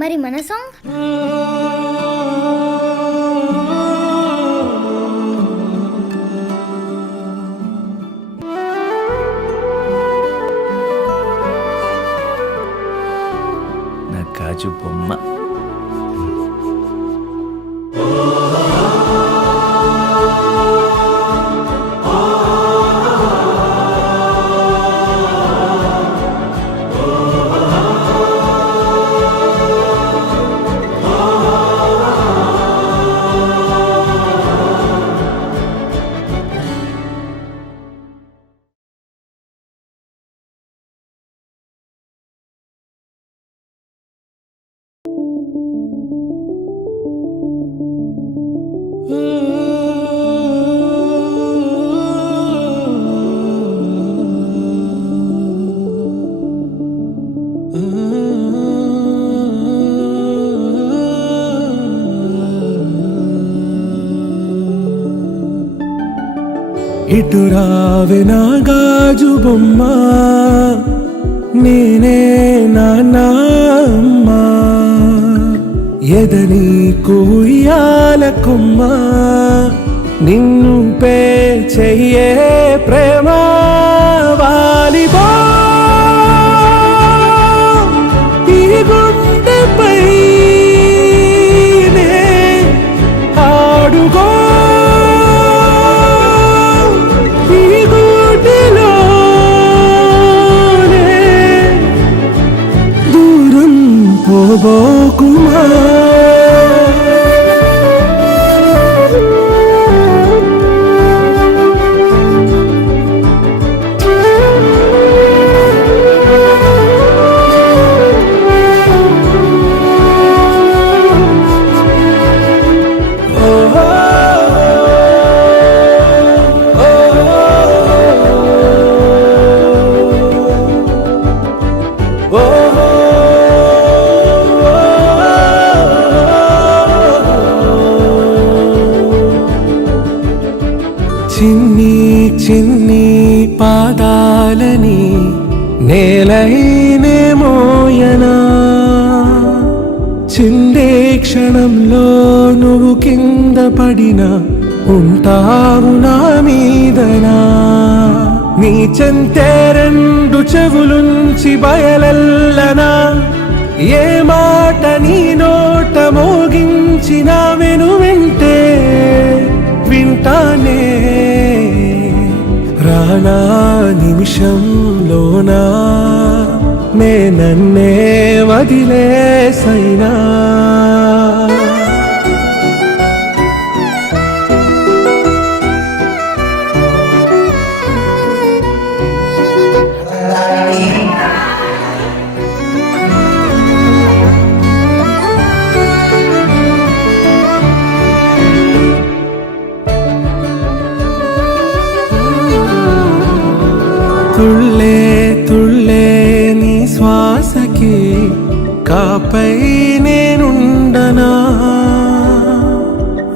మరి మన సాంగ్ నా గాజు బొమ్మ. ఇటు రావే నా గాజు బొమ్మ, నేనే నాన్నమ్మ, ఎదని కుయ్యాల కొమ్మ, నిన్ను పే చెయ్యే ప్రేమ వాలిబా ఈ గుండెపై ఆడుగో పోబోకుమా చిన్ని చిన్ని పాదాలని నేలైనే మోయనా, చిందే క్షణంలో నువ్వు కింద పడినా ఉంటావు నా మీదనా, నీ చెంతే రెండు చెవులుంచి బయలెల్లనా, ఏ మాట నీ నోట మోగించిన వెను వింటే వింటానే, రానా నిమిషంలోనా నే నన్నే వదిలేసైనా. తుళ్ళే తుళ్ళే నీ శ్వాసకి కాపై నేనుండనా,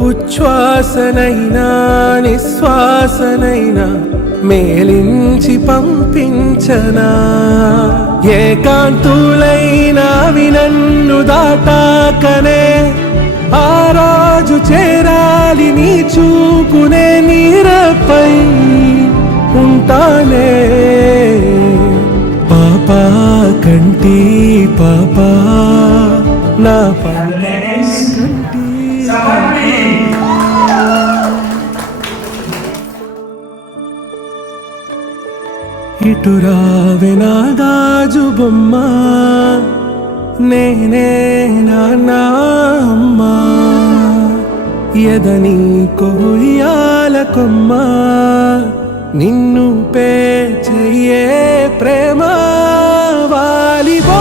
ఉచ్ఛ్వాసనైనా నిశ్వాసనైనా మేలించి పంపించనా, ఏకాంతులైనా వినన్ను దాటాకనే ఆ రాజు చేరాలి నీ చూపునే నీరపై ఉంటానే, పాపా కంటి పాపా నా పల్లె కంటి. ఇటు రావే నా గాజు బొమ్మ, నేనే నాన్నమ్మ, ఎదని కొయ్యాల కొమ్మ, నిన్ను పే చెయ్యే ప్రేమ వాలిబా.